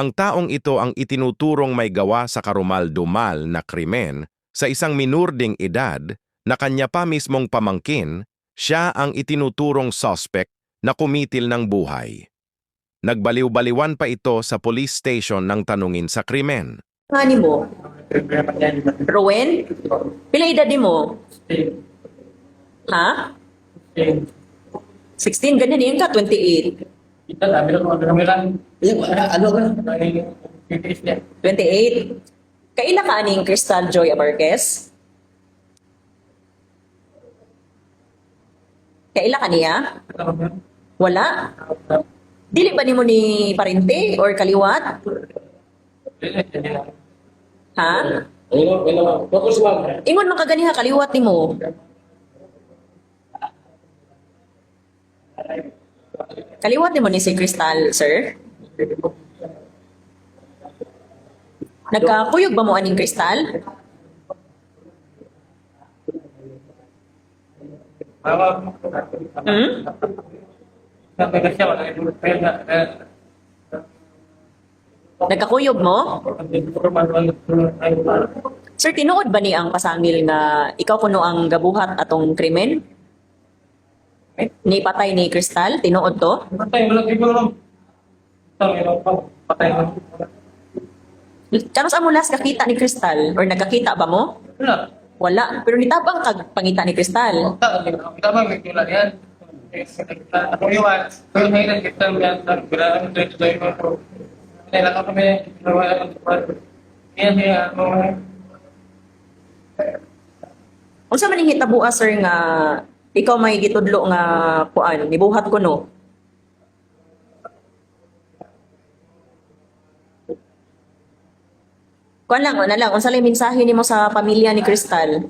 Ang taong ito ang itinuturong may gawa sa karumal-dumal na krimen sa isang minurding edad na kanya pa mismong pamangkin, siya ang itinuturong suspect na kumitil ng buhay. Nagbaliw-baliwan pa ito sa police station nang tanungin sa krimen. Ngani mo? Rowen? Pila edad mo? Ha? 16, ganyan yun ka, 28. Kita tak bila kau kamera. Ano ka? 28. Kaila ka aning Crystal Joy Abarquez? Kaila ka niya? Wala? Dili ba nimo ni parente or kaliwat? Ha? Fokus bang. Ingon man ka ganiha kaliwat nimo. Kaliwat nimo ni si Crystal, sir? Nagkakuyog ba mo aning Crystal? Hmm? Nagkakuyog mo? Sir, tinuod ba ni ang pasangil nga ikaw kuno ang gabuhat atong krimen? Ni patay ni Crystal? Tinuod to? Patay mo lang lang. Patay mo. Kanos amo last kakita ni Crystal? Or nagkakita ba mo? Wala. Wala. Pero nitabang kag pangita ni Crystal. Kita ba may tulad yan? Ako iwan. Kung may kita yan, biraan ito mo. Kailangan kami yan. Unsa man ning hitabo sir nga ikaw may gitudlo nga kuan nibuhat ko no? Kuan lang, ano lang, unsa lang mensahe nimo sa pamilya ni Crystal?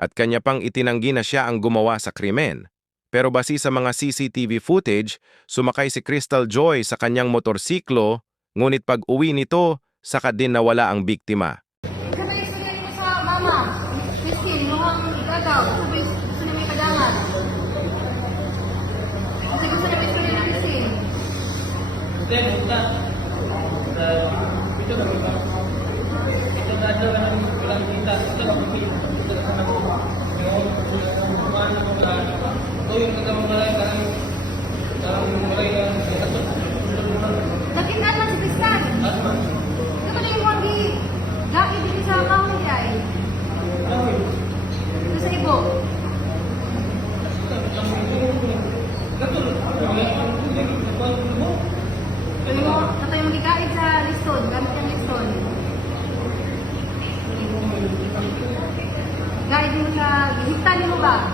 At kanya pang itinanggi na siya ang gumawa sa krimen. Pero base sa mga CCTV footage, sumakay si Crystal Joy sa kanyang motorsiklo, ngunit pag-uwi nito, saka din nawala ang biktima. Sana istorya niyo sa mama. Christine, mukhang gagaw. Gusto na may kadangan. Kasi gusto na may istorya ni Christine. Lakit na lang si Tristan. Ito na yung mga gaki din sa kahoy ay. Ito sa ibo. Ito yung magkikaid sa liston. Gamit yung liston. Guide mo sa hitan mo ba?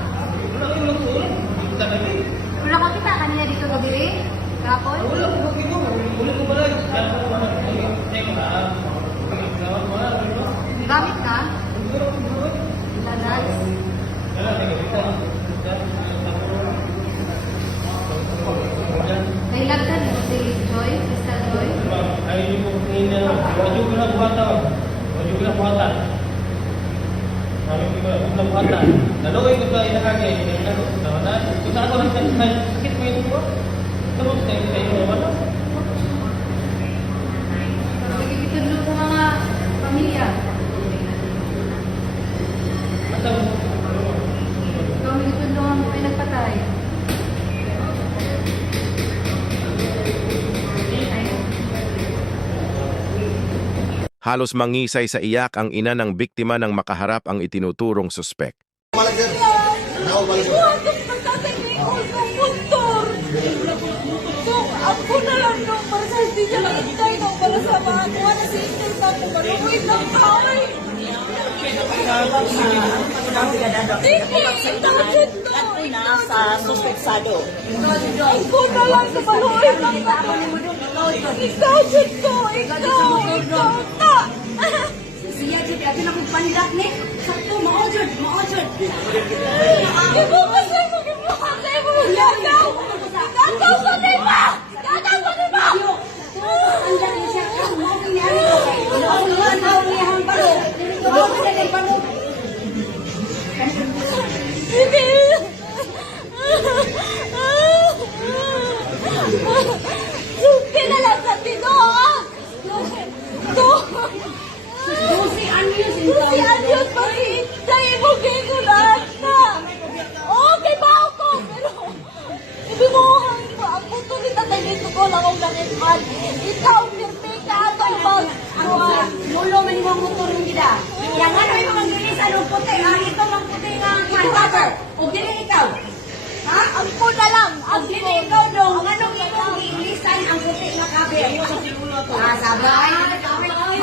Wala ka kita kanina dito gabi? Kapon? Gamit ka? Lalas? Nailagdan mo si Joy? Crystal Joy? Laluin ko tayo nakagay. Kung ako lang sakit mo yun po, tapos tayo wala. Nagkikitudlo sa mga pamilya. Ikaw nagkikitudlo ang pinagpatay. Halos mangisay sa iyak ang ina ng biktima nang makaharap ang itinuturong suspek. Ako na lang nung para sa hindi niya lang itay nung para sa mga kuha na si Inter sa ako maluwid ng kaway. Sa suspetsado. Ako na lang na maluwid ng kaway. Ikaw, Jud ko! Ikaw! Ta! Siya Jud, ato na kong pandak ni. Sakto, maojod. Ibu ka sa'yo! Ibu ka sa'yo! Gagaw! Gagaw sa lima! Gagaw sa lima! Pandak ni siya. Mao ni ari ko. Mao ni ang palo. Mao ni ang palo. O dili ikaw. Ha? Ako na lang. Ang dili ikaw dong. Anong imong giilisan ang puti nga kabe? Ah, sabay.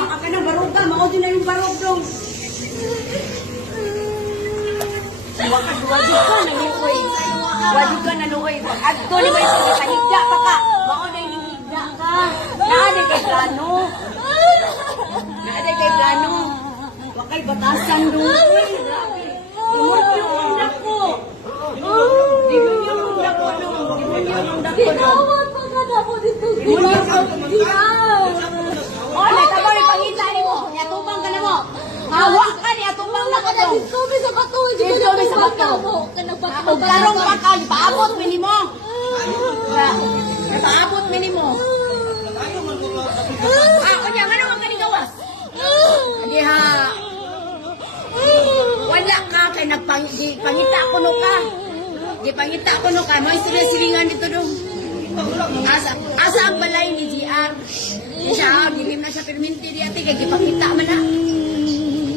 Ang kanang baruga, mao din na yung barug dong. Wajud ka na nuoy. Wajud ka na nuoy. Adto ni may pagkahigda pa ka. Mao na yung higda ka. Naanay kay plano. Naanay kay plano. Wakay batasan nuoy. Demonyo ang dako. Demonyo ang dako dong. Demonyo ang dako dong. Ginawan pa ka na ako dito. Demonyo ang Ginawan. Oh, natawag ni pangita ni mo. Yatubang ka na mo. Hawak ka ni atubang na ka dong. Dito may sa bato. Dito may sa bato. Ug karong bakal paabot minimo. Paabot minimo. Ah, kunya ngano ang kaning gawas? Diha. Wala ka kay nagpangita ko no ka. Gipangita ko no ka, may silingan dito dong. Asa ang balay ni GR. Siya, dilim na siya perminti di ate kay gipangita man na.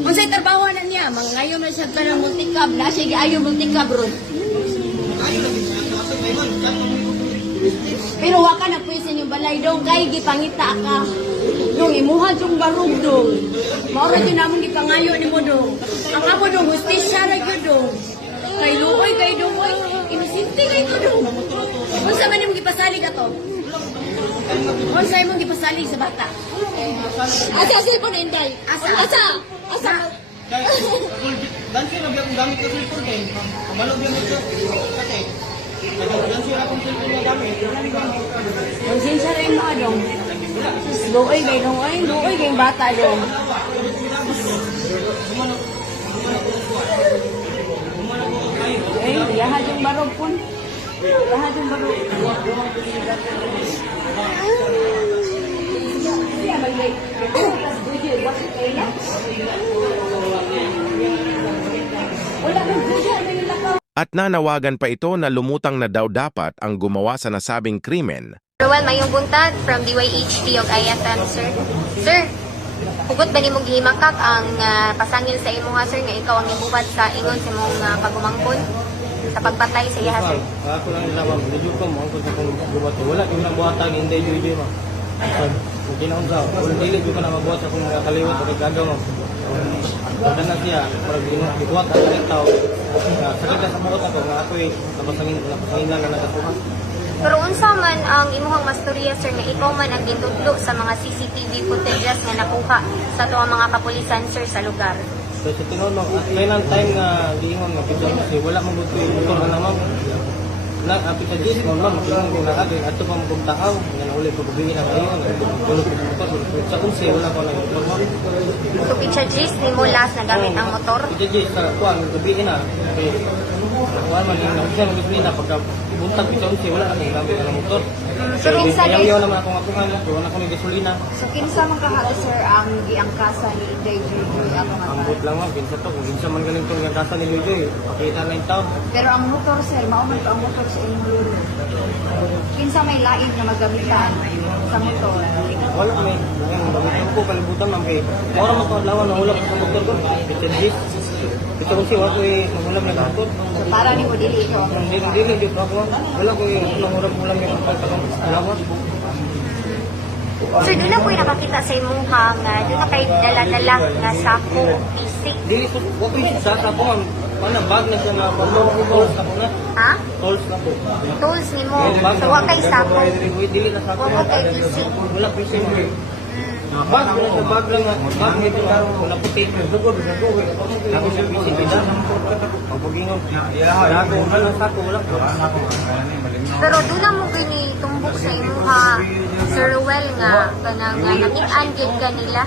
Unsay trabaho na niya? Mangayon na siya kanang multicab, na siya giayo multicab ron. Pero wa ka na pwes yung balay dong kay gipangita ka. Dong imuha yung barog dong. Mao ra gyud namon gipangayo nimo dong. Ang amo dong hustisya ra gyud dong. Kay luoy kay dong oy, inusinti kay ko dong. Unsa man imong gipasalig ato? Unsa imong gipasalig sa bata? Asa cellphone Inday? Asa? Dan sila biya kung gamit ko cellphone kay kamalog biya mo ito. Kasi dan sila kung cellphone mo gamit. Konsensya rin mo dong. Luoy kay dong oy, luoy kay bata dong. Eh, yaha yung barog pun. Yaha yung barog. At nanawagan pa ito na lumutang na daw dapat ang gumawa sa nasabing krimen. Rowel, mayong buntag from DYHP of IFM, sir. Sir, hugot ba ni mong gihimakak ang pasangil sa imo nga, sir, nga ikaw ang ibuhat sa ingon sa mong pagumangkon sa pagpatay sa iya, sir? Ako lang nila ma'am, medyo ko mo ako sa kong buhat. Wala yung nang buhatan, hindi yun ma'am. Kung kinaunsa, wala dili ko na magbuhat sa kong kaliwat o kagagaw ma'am. Wala na siya, parang gibuhat ang ilang tao. Sakit na sa buhat ako, nga ako'y napasangin lang na nagasuhan. Pero unsa man ang imuhang masturya, sir, nga ikaw man ang gitudlo sa mga CCTV footages nga nakuha sa tuwang mga kapulisan, sir, sa lugar? So, sa tinunong, at kailan time nga giingon nga pito kasi wala mong gusto yung motor na naman. Na, apit sa Diyos, ma'am, makilang ko na agad. At ito pa magpagtakaw, nga nauli ko bubingin ang ngayon. Tulog ko motor, sa kunsi, wala ko lang motor, ma'am. So, pitchadjis ni mo last na gamit ang motor? Ito, Diyos, sa kuwan, gabihin na. Kuwan, maling na gabihin na. Pagka buntag pito kunsi, wala na kong gamit ang motor. Pero minsan Ayaw naman akong akungan, wala ko ng gasolina. So, kinsa man kahalo, sir, ang giangkasa ni Inday Joy ako nga Ambot lang ma'am, pinsa to. Kung pinsa man galing itong gagasa ni Lujoy, pakita na yung taon. Pero ang motor, sir, mauman pa ang motor sa inyong lulo. Kinsa may lain na magamitan sa motor. Wala may. Ngayon, bagay ko kalibutan ma'am kay. Mora mo ito adlawan na ulam sa motor ko. Ito Diyos. Ito kasi wala ko magulam na motor. So, para ni mo dili ito. Hindi ko ako. Wala ko ulam yung adlawan. Sir, doon na po yung nakakita sa imong nga doon na kayo dala-dala nga sako, pisik. Dili ko, wala ko yung sasa ko ma'am. Ano, bag na siya na tools na po na. Ha? Tools na po. Tools ni mo. So, wa kay sako. Dili na sako. Wa kay pisik. Wala po yung bag na sa bag lang nga. Bag nito karong wala puti. Ako sa busy kita. Pagbugingon. Dago wala sako wala. Pero doon na mo gini tumbok sa imuha, Sir Ruel nga kanang nakit-an gid kanila.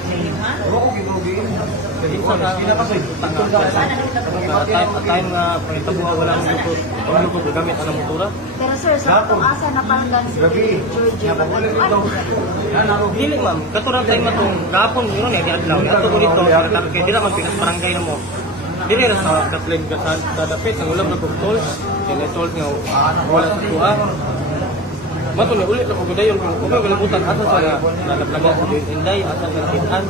Time nga pangitabuha wala ang motor. Ang motor gamit ang motora. Pero sir, sa itong asa na palanggan si Georgie, Dili ma'am, katurang time na itong gapon yun di adlaw. Ato ko dito, kaya di naman pinasbarangay na mo. Dili na sa katlin ka sa dapit, ang ulam na kong tools. Yan ay tools nga wala sa tuwa. Mato ni ulit na ko gudayon kung may galibutan asa sa nalaplagan sa Inday, asa sa nakitaan.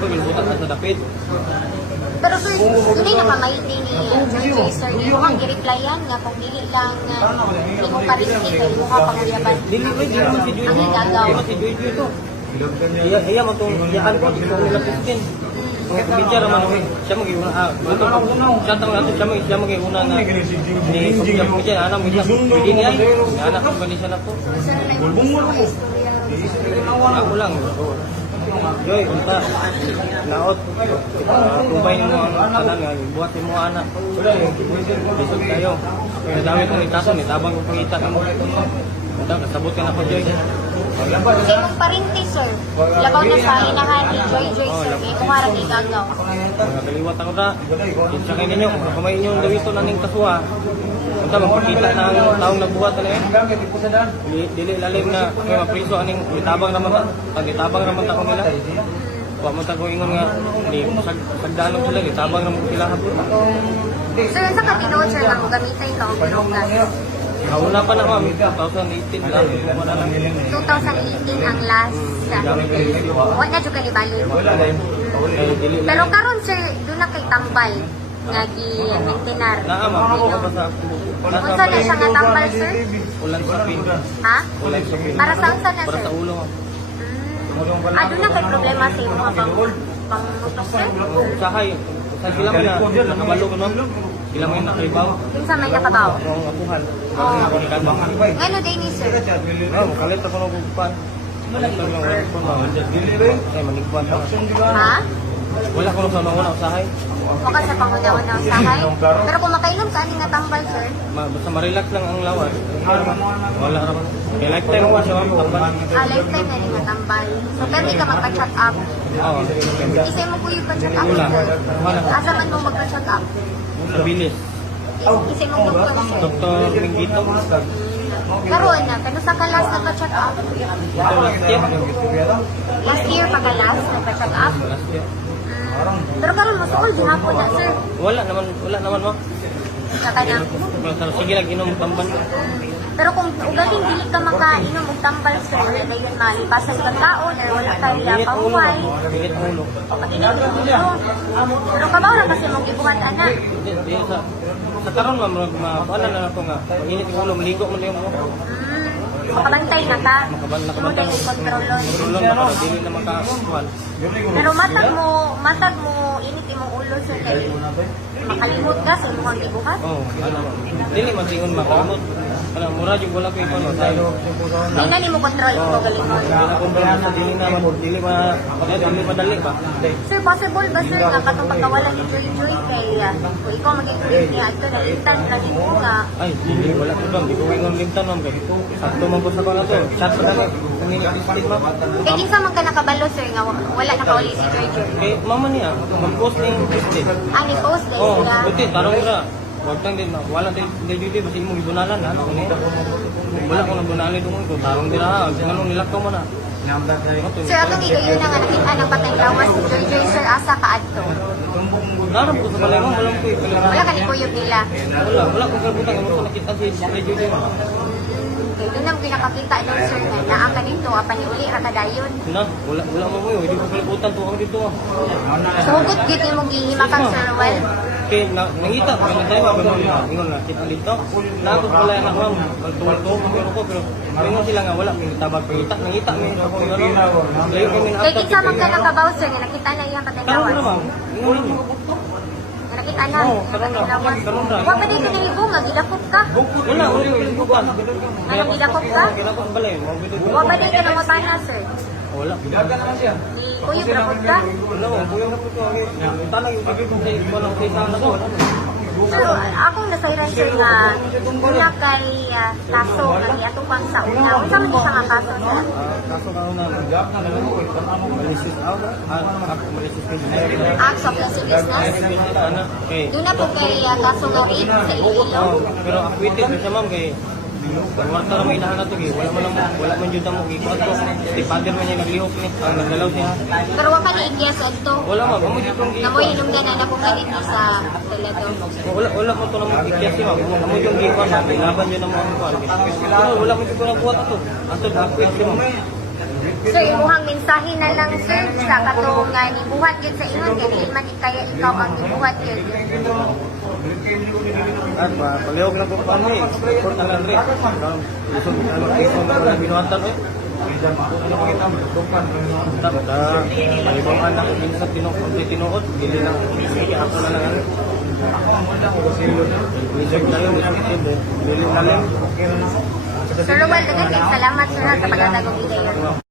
Kung galibutan asa dapit. Pero sir, hindi na pamaiti ni Joy sir. Hindi mo kang i-replyan nga kung dili lang hindi mo pa rin kayo mo ka panguyaban. Dili naman si Joy. Ang higagaw. Dili si Joy to. Iya mo itong iyaan ko, ito nila piskin. Kung kumidya naman ako, siya mag-iuna. Siya tanong natin, siya mag-iuna na ni kumidya, anak mo siya. Hindi niya, anak ko ba siya na po. So sir, may mga istorya. Ako lang. Joy, kunta. Naot. Kumbay mo ang tanan nga. Buhat mo anak. Bisog tayo. Kaya dami kong itaso. Nitabang kong pangita mo. Kunta, kasabot ka na po, Joy. Sa imong parinti sir, labaw na sa inahan ni Joy sir. May kumarang igagaw. Mga kaliwat ako na. Kinsa kayo ninyo. Kung kamay ninyo ang dawito na ning kaswa. Kunta, magpakita na ang taong nagbuhat na dili lalim na kaya mapriso aning itabang naman ta. Pag itabang naman ta ko nila. Wa man ta ko ingon nga ni sagdanon sila itabang naman sila hapon. Sir, sa katinood sir, kung gamitin ka o pinugas. Una pa na kami 2018 lang. Wala lang. 2018 ang last. Wala na dyan kanibalik. Dili lang. Pero karon sir, doon na kay tambal nga gi-maintinar. Naama ko pa sa Unsa na siya nga tambal sir? ulan sa pin. Ha? Ulan sa pin. Para sa unsa na Para sir? sa ulo. Doon na kay problema sa imo nga pangmutok sir? Usahay. Sa sila man na nakabalo ko no. Sila man nakaibaw. Kinsa may nakabaw? Ang abuhan. Oo. Kadbang. Ngano day ni sir? Kalit ako ng bupan. Kalit ako ng bupan. Ay, manigpan pa. Ha? Wala ko sa mga usahay. Waka sa pangunawan na usahay? Pero kung makainom ka, ani nga tambal sir? Basta ma-relax lang ang lawas. Wala raman. Kaya lifetime ko siya ang tambal. Lifetime na rin nga tambal. So, pero di ka magpa-check up. Oo. Isay mo po yung pa-check up Wala. sir? Wala. Asa man mo magpa-check up? Sa bilis. Isay mo doktor sir? Dr. Minggito. Karoon na, kano sa kalas na pa-check up? Ito last year. Last year pa kalas na pa-check up? Last year. Pero karon mo suol gihapon na sir. Wala naman mo. Saka na. Sige lang inom tamban. Pero kung ugaling dili ka makainom og tambal sir, dayon malipasan ka taon or wala ka Init ang ulo. pahuway. Init ang ulo. Init ang ulo. Pero kabaw na kasi mong gibuhat ana. Di sa karon mapaala na ako nga. Pag init ang ulo, maligo mo yung ulo. Makabantay na ka. Makabantay. Imo dahil kontrolon. Tulong na para dili na makakuan. Pero matag mo init imong ulo sir kay makalimot ka sa imong gibuhat. Oh, ano. Dili man tingon makamot. Ano, mura yung wala ko ikaw no tayo. Di na nimo control imo galingon. Sa dili na dili madali ba? Sir, possible ba sir nga katong pagkawalan ni Joy kay kung ikaw mag-include niya ito na instant lang mo nga Ay, dili wala ko bang. Di ko ingon limtan ma'am kay. Sakto man ko sa bang ato. Chat pa kami. Kanina distinct ma'am. kay kinsa man ka nakabalo sir nga wala nakauli si Joy. Kay mama niya, mag-post ning post. Ani post kay Oh, sila. buti tarong ra. Wag tang din wala din dili basi mo gibunalan ano ni. Wala ko na bunali dun ko tarong dira. Ngano nilakaw man na. Sir, atong igayon na nga nakita ng patay lawas si Joy sir asa kaadto. Naram ko sa balay mo, walang ko Wala ka ni kuyog nila. Wala ko kalbutan imo sa nakita si Radio Joy. Kay doon ang pinakakita doon sir nga naa ka dito apan ni uli ra kadayon. Na, wala mo mo, hindi ko kalbutan to ako dito. So hugot gid imong gihimakan sir well. Kay nangita ko na tayo ba mo ingon na kita dito. Nako wala na ko, magtuwal ko pero ingon sila nga wala may tabag pangita, nangita mi ako ngaro. Layo kami na Kay kinsa man ka nakabaw sir nga nakita na iyang patay Karon lawas. na ma'am. Ingon niyo. Nakita na. Oo, karon na. Karon na. Wa pa din pinaligo nga gidakop ka. Wala, wala ko kuan. Ano gidakop ka? Kinakon balay, mo bitaw. Wa pa din ka namutana sir. Wala. Ni kuyog ra pud ka. Wala, kuya na po ko. Tanang yung bibig ko sa iko lang sa isa na ko. So, akong nasayran sir nga una kay kaso nga giato pang sa una. Unsa man siya nga kaso sir? Kaso karon na malisis out. Malisis ko. Acts of illicit business. Ana, kay Doon na po kay kaso nga rape sa Iloilo. pero acquitted na siya ma'am kay Warta na may nahanap to wala man jud mo gikuat ko. Di father man niya naglihok ni ang nagdalaw siya. Pero wa pa ni igyas adto. Wala ma'am, amo jud kong Namoy hinungdanan ako ganit sa teledo. wala mo to na mo ikyas si ma'am. Amo jud gikuat laban jud na mo ang kuan. Pero wala mo jud ko nagbuhat ato. Ato acquit si ma'am. Sir, imuhang mensahe na lang, sir, sa katong nibuhat yun sa ingon, kaya di man kaya ikaw ang nibuhat yun. At palihog na po kami. Support na lang rin. Gusto ko na mag-iso na wala binuhatan eh. Dapat palibang anak ko minsan tinuod. Dili lang. Sige, ako na lang. Reserve na yun. Dili na lang. Sir Roel, dagan kayong salamat, sir, sa pagkatagong ideyo.